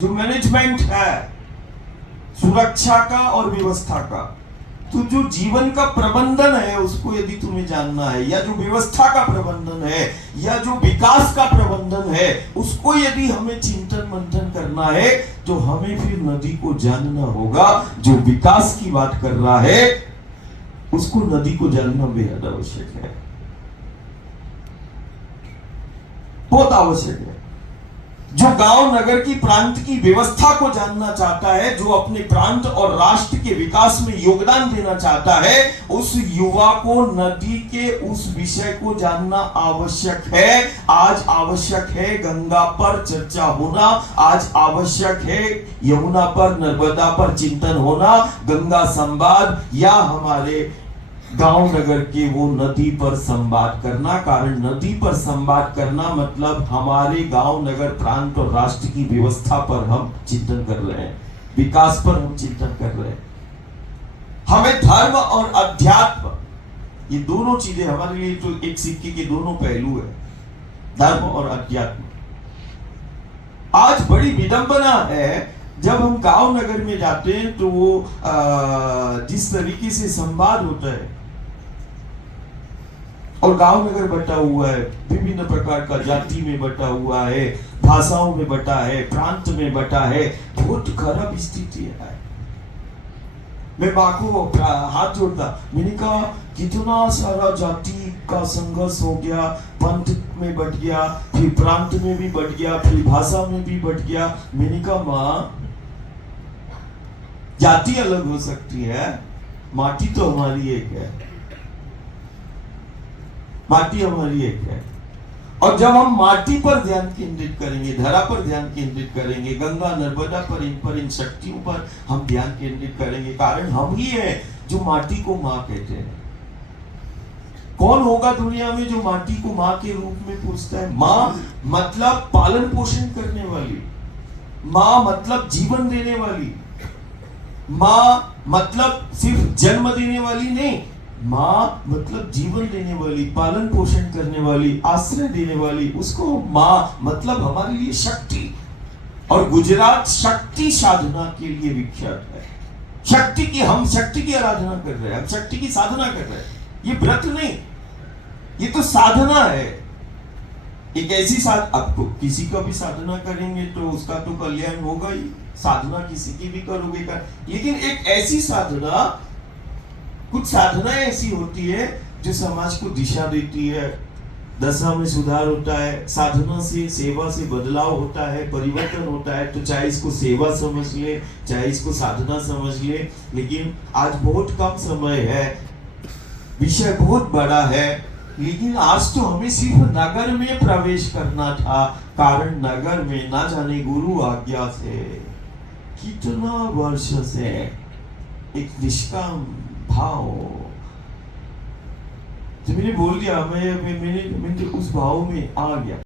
जो मैनेजमेंट है सुरक्षा का और व्यवस्था का, तो जो जीवन का प्रबंधन है उसको यदि तुम्हें जानना है, या जो व्यवस्था का प्रबंधन है, या जो विकास का प्रबंधन है, उसको यदि हमें चिंतन मंथन करना है तो हमें फिर नदी को जानना होगा। जो विकास की बात कर रहा है उसको नदी को जानना बेहद आवश्यक है, बहुत आवश्यक है। जो गांव नगर की प्रांत की व्यवस्था को जानना चाहता है, जो अपने प्रांत और राष्ट्र के विकास में योगदान देना चाहता है, उस युवा को नदी के उस विषय को जानना आवश्यक है। आज आवश्यक है गंगा पर चर्चा होना, आज आवश्यक है यमुना पर नर्मदा पर चिंतन होना, गंगा संवाद या हमारे गांव नगर के वो नदी पर संवाद करना। कारण नदी पर संवाद करना मतलब हमारे गांव नगर प्रांत और राष्ट्र की व्यवस्था पर हम चिंतन कर रहे हैं, विकास पर हम चिंतन कर रहे हैं। हमें धर्म और अध्यात्म, ये दोनों चीजें हमारे लिए तो एक सिक्के के दोनों पहलू है, धर्म और अध्यात्म। आज बड़ी विडंबना है जब हम गांव नगर में जाते हैं तो वो जिस तरीके से संवाद होता है, और गांव नगर बटा हुआ है, विभिन्न प्रकार का जाति में बटा हुआ है, भाषाओं में बटा है, प्रांत में बटा है, बहुत खराब स्थिति है। मैं माँ को हाथ जोड़ता, मैंने कहा कितना सारा जाति का संघर्ष हो गया, पंथ में बट गया, फिर प्रांत में भी बट गया, फिर भाषा में भी बट गया। मैंने कहा माँ, जाति अलग हो सकती है, माटी तो हमारी एक है, माटी हमारी एक है। और जब हम माटी पर ध्यान केंद्रित करेंगे, धरा पर ध्यान केंद्रित करेंगे, गंगा नर्मदा पर इन शक्तियों पर हम ध्यान केंद्रित करेंगे, कारण हम ही है जो माटी को माँ कहते हैं। कौन होगा दुनिया में जो माटी को माँ के रूप में पूछता है? माँ मतलब पालन पोषण करने वाली, माँ मतलब जीवन देने वाली, माँ मतलब सिर्फ जन्म देने वाली नहीं, माँ मतलब जीवन देने वाली, पालन पोषण करने वाली, आश्रय देने वाली, उसको माँ मतलब हमारे लिए शक्ति। और गुजरात शक्ति साधना के लिए विख्यात है। शक्ति की, हम शक्ति की आराधना कर रहे हैं, हम शक्ति की साधना कर रहे हैं। ये व्रत नहीं, ये तो साधना है। एक ऐसी आपको किसी का भी साधना करेंगे तो उसका तो कल्याण होगा ही, साधना किसी की भी करोगे का, लेकिन एक ऐसी साधना, कुछ साधना ऐसी होती है जो समाज को दिशा देती है, दशा में सुधार होता है, साधना से सेवा से बदलाव होता है, परिवर्तन होता है। तो चाहे इसको सेवा समझ ले, चाहे इसको साधना समझ ले, लेकिन आज बहुत कम समय है, विषय बहुत बड़ा है, लेकिन आज तो हमें सिर्फ नगर में प्रवेश करना था। कारण नगर में ना जाने गुरु आज्ञा से कितना वर्ष से एक निष्काम भाव, तो मैंने बोल दिया, मैं उस भाव में आ गया।